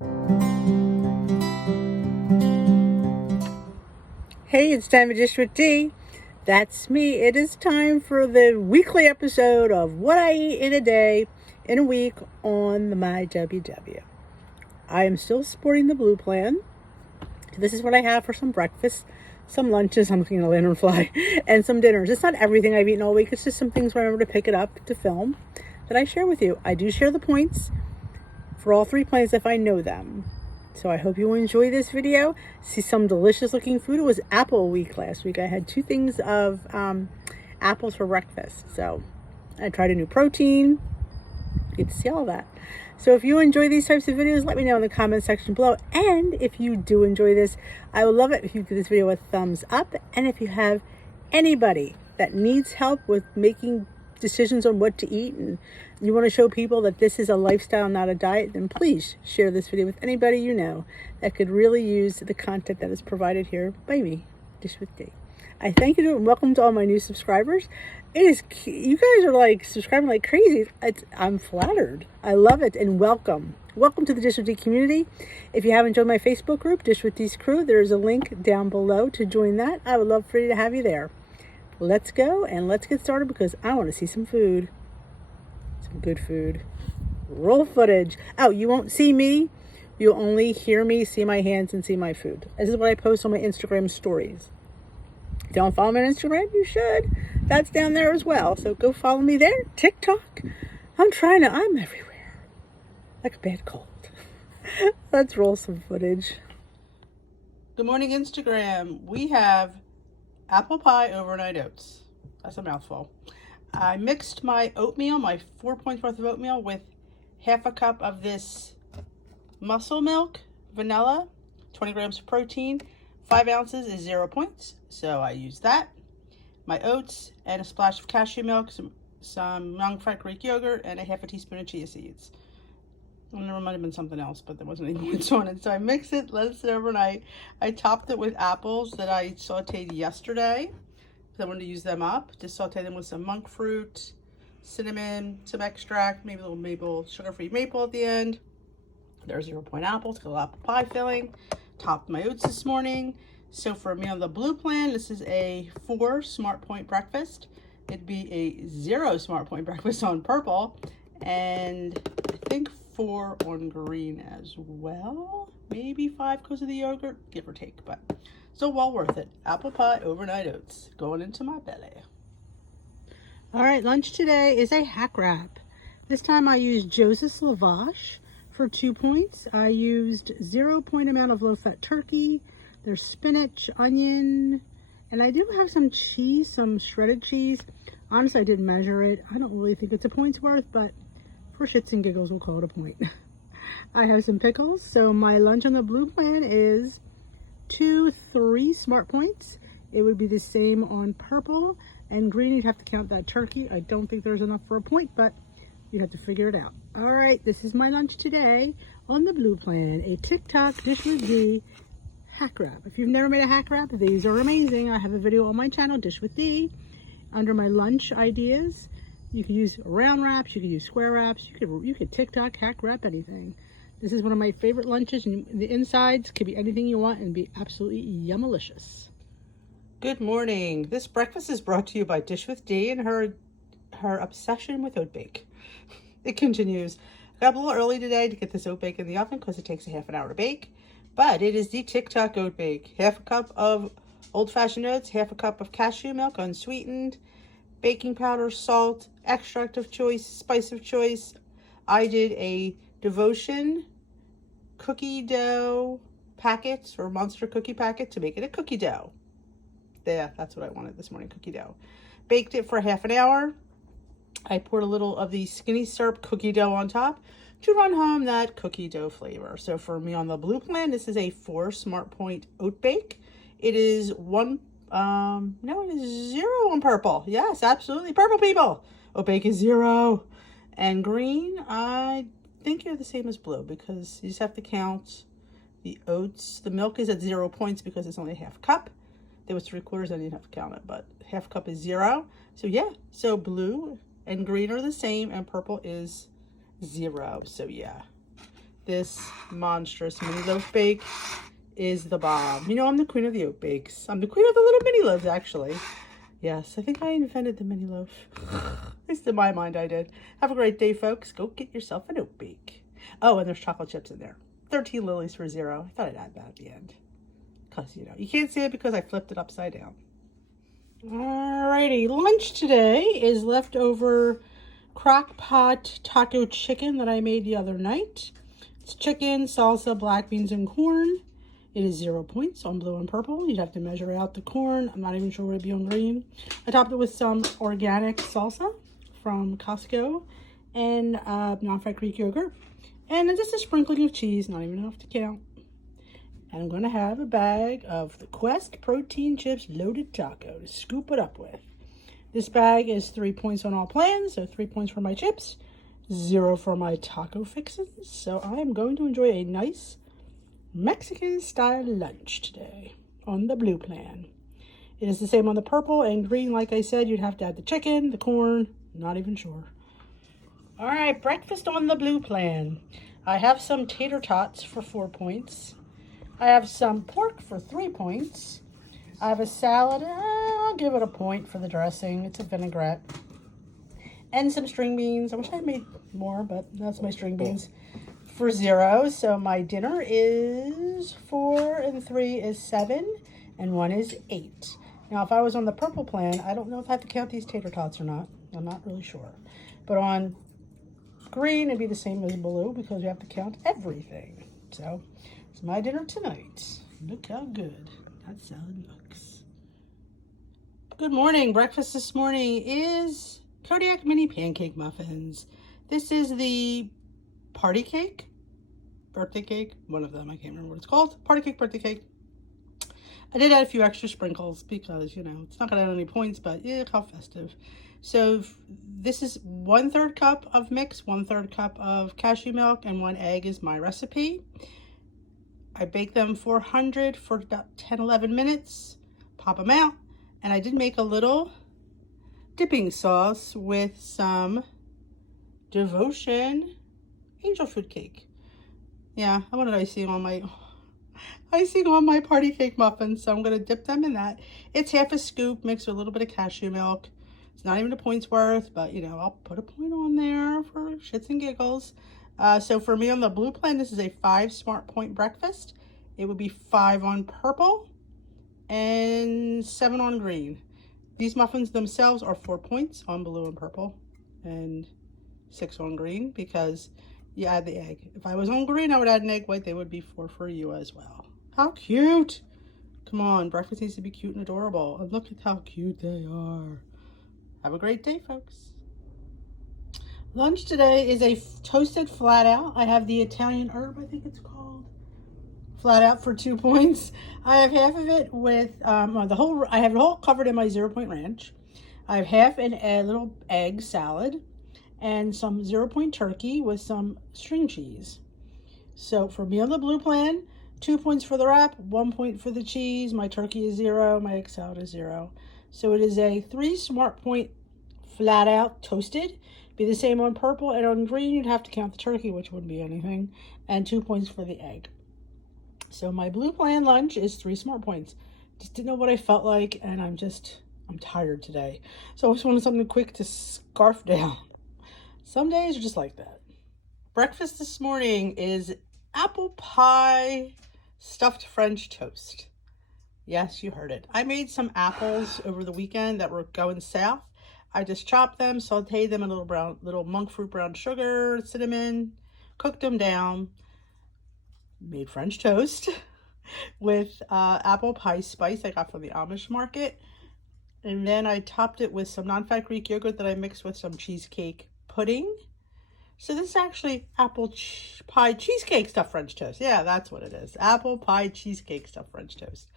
Hey, it's time to Dish with D. That's me. It is time for the weekly episode of What I Eat in a Day, in a Week on the My WW. I am still sporting the blue plan. This is what I have for some breakfast, some lunches, I'm looking at a lanternfly, and some dinners. It's not everything I've eaten all week. It's just some things where I remember to pick it up to film that I share with you. I do share the points for all 3 planes if I know them. So I hope you will enjoy this video. See some delicious looking food. It was apple week last week. I had 2 things of apples for breakfast. So I tried a new protein. Get to see all that. So if you enjoy these types of videos, let me know in the comment section below. And if you do enjoy this, I would love it if you give this video a thumbs up. And if you have anybody that needs help with making decisions on what to eat and you want to show people that this is a lifestyle, not a diet, then please share this video with anybody you know that could really use the content that is provided here by me, Dish with D. I thank you and welcome to all my new subscribers. You guys are like subscribing like crazy. I'm flattered. I love it and welcome. Welcome to the Dish with D community. If you haven't joined my Facebook group, Dish with D's Crew, there is a link down below to join that. I would love for you to have you there. Let's go and let's get started because I want to see some food. Some good food. Roll footage. Oh, you won't see me. You'll only hear me, see my hands, and see my food. This is what I post on my Instagram stories. Don't follow me on Instagram? You should. That's down there as well. So go follow me there. TikTok. I'm everywhere. Like a bad cold. Let's roll some footage. Good morning, Instagram. We have apple pie overnight oats. That's a mouthful. I mixed my oatmeal, my 4 points worth of oatmeal, with half a cup of this muscle milk, vanilla, 20 grams of protein. 5 ounces is 0 points, so I used that. My oats and a splash of cashew milk, some young fried Greek yogurt, and a half a teaspoon of chia seeds. And there might have been something else, but there wasn't any points on it. So I mixed it, let it sit overnight. I topped it with apples that I sauteed yesterday. I wanted to use them up. Just saute them with some monk fruit, cinnamon, some extract, maybe a little maple, sugar-free maple at the end. There's 0 point apples, got a apple pie filling. Topped my oats this morning. So for me on the blue plan, this is a 4 Smart Point breakfast. It'd be a 0 Smart Point breakfast on purple. And I think 4 on green as well. Maybe 5 because of the yogurt, give or take. But so well worth it. Apple pie, overnight oats, going into my belly. All right, lunch today is a hack wrap. This time I used Joseph's Lavash for 2 points. I used 0 point amount of low-fat turkey. There's spinach, onion, and I do have some cheese, some shredded cheese. Honestly, I didn't measure it. I don't really think it's a point's worth, but for shits and giggles, we'll call it a point. I have some pickles. So my lunch on the blue plan is 3 Smart Points. It would be the same on purple. And green, you'd have to count that turkey. I don't think there's enough for a point, but you have to figure it out. All right, this is my lunch today on the blue plan. A TikTok Dish with D hack wrap. If you've never made a hack wrap, these are amazing. I have a video on my channel, Dish with D, under my lunch ideas. You could use round wraps, you could use square wraps, you could TikTok hack wrap anything. This is one of my favorite lunches, and the insides could be anything you want and be absolutely yummalicious. Good morning. This breakfast is brought to you by Dish with D and her obsession with oat bake. It continues. I got up a little early today to get this oat bake in the oven because it takes a half an hour to bake. But it is the TikTok oat bake. Half a cup of old-fashioned oats, half a cup of cashew milk unsweetened, baking powder, salt, extract of choice, spice of choice. I did a Devotion cookie dough packet or monster cookie packet to make it a cookie dough. Yeah, that's what I wanted this morning, cookie dough. Baked it for half an hour. I poured a little of the skinny syrup cookie dough on top to run home that cookie dough flavor. So for me on the blue plan, this is a 4 Smart Point oat bake. It is it is 0 on purple. Yes, absolutely. Purple people. Oat bake is 0. And green, I think you're the same as blue because you just have to count the oats. The milk is at 0 points because it's only half a cup. There was 3/4, I didn't have to count it, but half cup is 0. So yeah, so blue and green are the same and purple is 0. So yeah, This monstrous mini loaf bake is the bomb. You know, I'm the queen of the oat bakes. I'm the queen of the little mini loaves, actually. Yes, I think I invented the mini loaf. At least in my mind, I did. Have a great day, folks. Go get yourself an oat bake. Oh, and there's chocolate chips in there. 13 lilies for $0. I thought I'd add that at the end. Because, you know, you can't see it because I flipped it upside down. Alrighty, lunch today is leftover crock pot taco chicken that I made the other night. It's chicken, salsa, black beans, and corn. It is 0 points on blue and purple. You'd have to measure out the corn. I'm not even sure what it'd be on green. I topped it with some organic salsa from Costco and non-fat Greek yogurt. And then just a sprinkling of cheese, not even enough to count. And I'm going to have a bag of the Quest Protein Chips Loaded Taco to scoop it up with. This bag is 3 points on all plans, so 3 points for my chips, 0 for my taco fixins. So I am going to enjoy a nice Mexican-style lunch today on the blue plan. It is the same on the purple and green. Like I said, you'd have to add the chicken, the corn, not even sure. All right, breakfast on the blue plan. I have some tater tots for 4 points. I have some pork for 3 points. I have a salad. I'll give it a point for the dressing. It's a vinaigrette. And some string beans. I wish I made more, but that's my string beans. For 0. So my dinner is 4 and 3 is 7 and 1 is 8. Now if I was on the purple plan, I don't know if I have to count these tater tots or not. I'm not really sure. But on green it'd be the same as blue because you have to count everything. So it's my dinner tonight. Look how good that salad looks. Good morning. Breakfast this morning is Kodiak mini pancake muffins. This is the party cake, birthday cake, one of them, I can't remember what it's called. Party cake, birthday cake. I did add a few extra sprinkles because, you know, it's not gonna add any points, but yeah, how festive. So this is 1/3 cup of mix, 1/3 cup of cashew milk, and 1 egg is my recipe. I bake them 400 for about 10-11 minutes, pop them out, and I did make a little dipping sauce with some Devotion angel food cake. Yeah, I wanted icing on my party cake muffins, so I'm going to dip them in that. It's half a scoop mixed with a little bit of cashew milk. It's not even a point's worth, but you know, I'll put a point on there for shits and giggles. So for me on the blue plan, this is a 5 smart point breakfast. It would be 5 on purple and 7 on green. These muffins themselves are 4 points on blue and purple and 6 on green because you add the egg. If I was on green, I would add an egg white. They would be 4 for you as well. How cute. Come on, breakfast needs to be cute and adorable. And look at how cute they are. Have a great day, folks. Lunch today is a toasted flat out. I have the Italian herb, I think it's called. Flat out for 2 points. I have half of it with, I have the whole covered in my 0 point ranch. I have half in a little egg salad and some 0 point turkey with some string cheese. So for me on the blue plan, 2 points for the wrap, 1 point for the cheese. My turkey is 0, my egg salad is 0. So it is a 3 smart point flat out toasted. Be the same on purple, and on green you'd have to count the turkey, which wouldn't be anything, and 2 points for the egg. So my blue plan lunch is 3 smart points. Just didn't know what I felt like, and I'm tired today. So I just wanted something quick to scarf down. Some days are just like that. Breakfast this morning is apple pie stuffed French toast. Yes, you heard it. I made some apples over the weekend that were going south. I just chopped them, sauteed them in a little monk fruit brown sugar, cinnamon, cooked them down, made French toast with apple pie spice I got from the Amish market. And then I topped it with some non-fat Greek yogurt that I mixed with some cheesecake pudding. So this is actually apple pie cheesecake stuffed French toast. Yeah, that's what it is. Apple pie cheesecake stuffed French toast.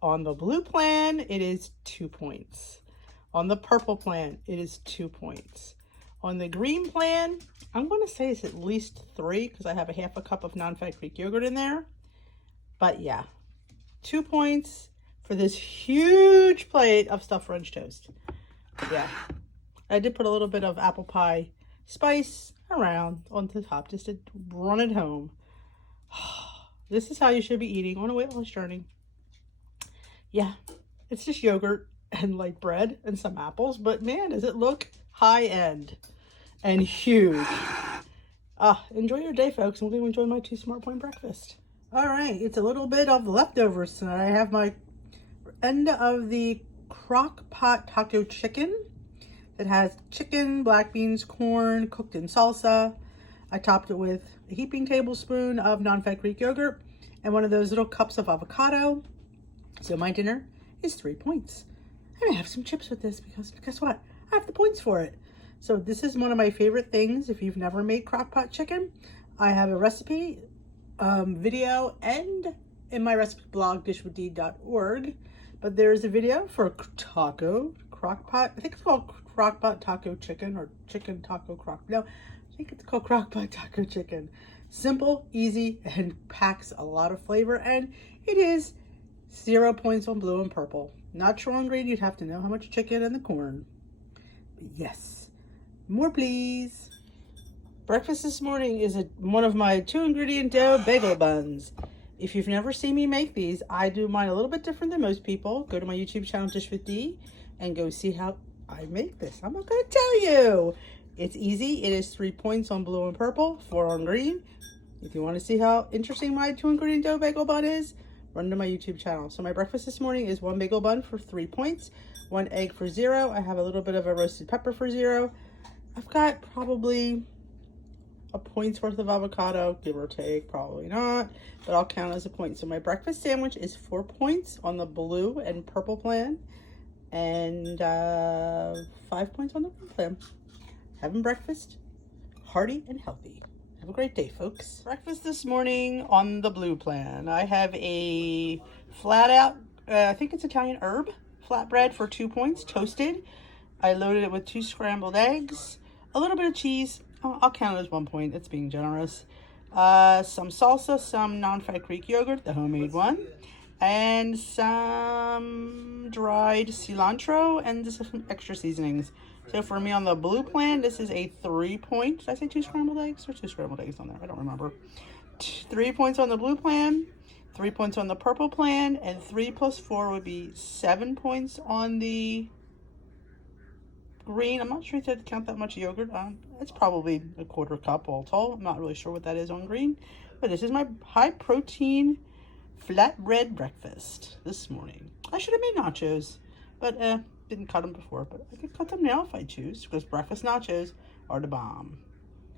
On the blue plan, it is 2 points. On the purple plan, it is 2 points. On the green plan, I'm going to say it's at least 3 because I have a half a cup of non-fat Greek yogurt in there. But yeah, 2 points for this huge plate of stuffed French toast. Yeah. I did put a little bit of apple pie spice around onto the top just to run it home. This is how you should be eating on a weight loss journey. Yeah, it's just yogurt and light bread and some apples, but man, does it look high end and huge. Enjoy your day, folks. I'm going to enjoy my 2 Smart Point breakfast. All right, it's a little bit of the leftovers tonight. I have my end of the crock pot taco chicken. It has chicken, black beans, corn, cooked in salsa. I topped it with a heaping tablespoon of non-fat Greek yogurt and one of those little cups of avocado. So my dinner is 3 points. I may have some chips with this because guess what? I have the points for it. So this is one of my favorite things. If you've never made crock pot chicken, I have a recipe, video, and in my recipe blog, dishwithdee.org. But there's a video for taco crock pot. I think it's called crock pot taco chicken or chicken taco crock. No, I think it's called crock pot taco chicken. Simple, easy, and packs a lot of flavor. And it is 0 points on blue and purple. Not sure on green, you'd have to know how much chicken and the corn. But yes. More, please. Breakfast this morning is one of my 2-ingredient dough bagel buns. If you've never seen me make these, I do mine a little bit different than most people. Go to my YouTube channel, Dish with Dee, and go see how I make this. I'm not going to tell you. It's easy. It is 3 points on blue and purple, 4 on green. If you want to see how interesting my 2-ingredient dough bagel bun is, run to my YouTube channel. So my breakfast this morning is 1 bagel bun for 3 points, 1 egg for 0. I have a little bit of a roasted pepper for 0. I've got probably a point's worth of avocado, give or take, probably not, but I'll count as a point. So my breakfast sandwich is 4 points on the blue and purple plan, and 5 points on the blue plan. Having breakfast, hearty and healthy. Have a great day, folks. Breakfast this morning on the blue plan. I have a flat out, I think it's Italian herb, flatbread for 2 points, toasted. I loaded it with 2 scrambled eggs, a little bit of cheese. I'll count it as 1 point. It's being generous. Some salsa, some non-fat Greek yogurt, the homemade one, and some dried cilantro and just some extra seasonings. So for me on the blue plan, this is a 3 point. Did I say 2 scrambled eggs or 2 scrambled eggs on there? I don't remember. 3 points on the blue plan, 3 points on the purple plan, and 3 plus 4 would be 7 points on the green. I'm not sure if I had to count that much yogurt. It's probably a 1/4 cup all told. I'm not really sure what that is on green. But this is my high protein flatbread breakfast this morning. I should have made nachos, but didn't cut them before. But I could cut them now if I choose, because breakfast nachos are the bomb.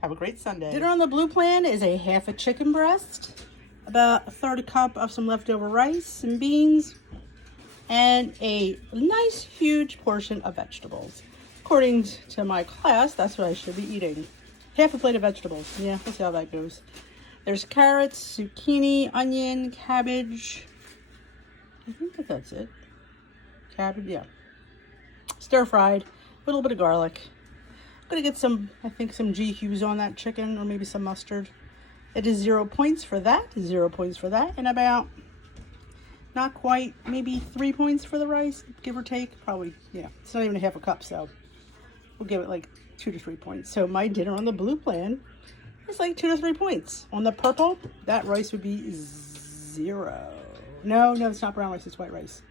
Have a great Sunday. Dinner on the blue plan is a half a chicken breast, about a 1/3 cup of some leftover rice and beans, and a nice huge portion of vegetables. According to my class, that's what I should be eating. Half a plate of vegetables. Yeah, we'll see how that goes. There's carrots, zucchini, onion, cabbage. I think that's it. Cabbage, yeah. Stir fried, a little bit of garlic. I'm gonna get some, I think some G-Hughes on that chicken, or maybe some mustard. It is 0 points for that, 0 points for that, and about, not quite, maybe 3 points for the rice, give or take. Probably, yeah, it's not even a half a cup, so we'll give it like 2 to 3 points. So my dinner on the blue plan is like 2 to 3 points. On the purple, that rice would be 0. No, it's not brown rice, it's white rice.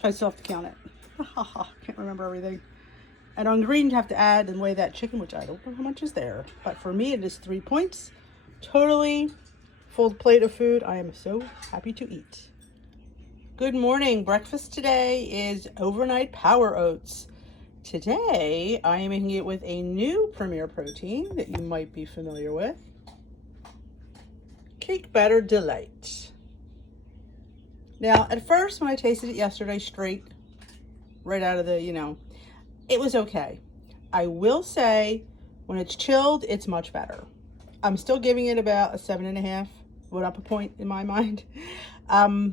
So I still have to count it. Can't remember everything. And on green, you have to add and weigh that chicken, which I don't know how much is there. But for me, it is 3 points. Totally full plate of food. I am so happy to eat. Good morning. Breakfast today is overnight power oats. Today, I am making it with a new Premier protein that you might be familiar with. Cake Batter Delight. Now, at first, when I tasted it yesterday straight, right out of the, it was okay. I will say, when it's chilled, it's much better. I'm still giving it about a 7.5, went up a point in my mind. I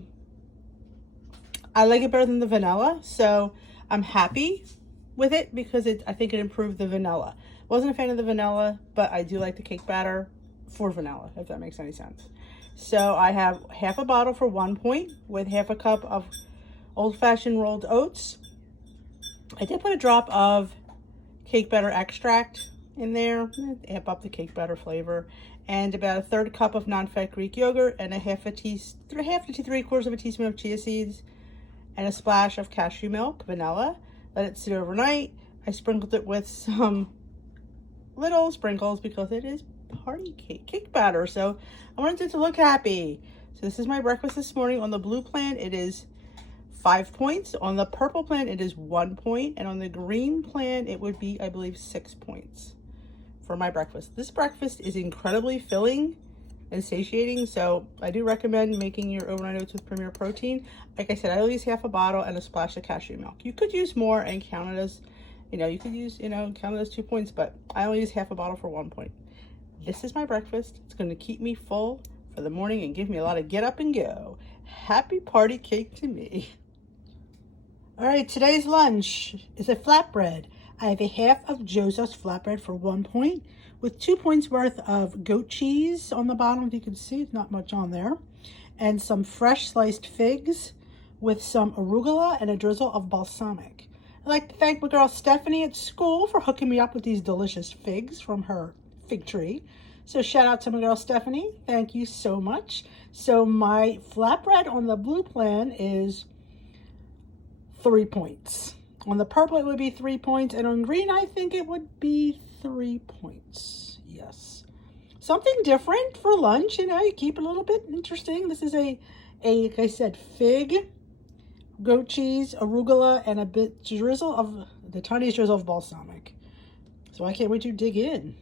like it better than the vanilla, so I'm happy with it because I think it improved the vanilla. Wasn't a fan of the vanilla, but I do like the cake batter for vanilla, if that makes any sense. So I have half a bottle for 1 point with half a cup of old-fashioned rolled oats. I did put a drop of cake batter extract in there, amp up the cake batter flavor, and about a third cup of non-fat Greek yogurt, and half to 3/4 of a teaspoon of chia seeds, and a splash of cashew milk, vanilla. Let it sit overnight. I sprinkled it with some little sprinkles because it is party cake batter, so I wanted it to look happy. So this is my breakfast this morning. On the blue plan, it is 5 points. On the purple plan, it is 1 point. And on the green plan, it would be, I believe, 6 points for my breakfast. This breakfast is incredibly filling and satiating, so I do recommend making your overnight oats with Premier Protein. Like I said, I only use half a bottle and a splash of cashew milk. You could use more and count it as, you could use, count it as 2 points, but I only use half a bottle for 1 point. This is my breakfast. It's going to keep me full for the morning and give me a lot of get up and go. Happy party cake to me. All right, today's lunch is a flatbread. I have a half of Joseph's flatbread for 1 point with 2 points worth of goat cheese on the bottom. If you can see, it's not much on there. And some fresh sliced figs with some arugula and a drizzle of balsamic. I'd like to thank my girl Stephanie at school for hooking me up with these delicious figs from her fig tree. So shout out to my girl Stephanie. Thank you so much. So my flatbread on the blue plan is 3 points. On the purple, it would be 3 points. And on green, I think it would be 3 points. Yes. Something different for lunch. You keep it a little bit interesting. This is like I said, fig, goat cheese, arugula, and a bit the tiniest drizzle of balsamic. So I can't wait to dig in.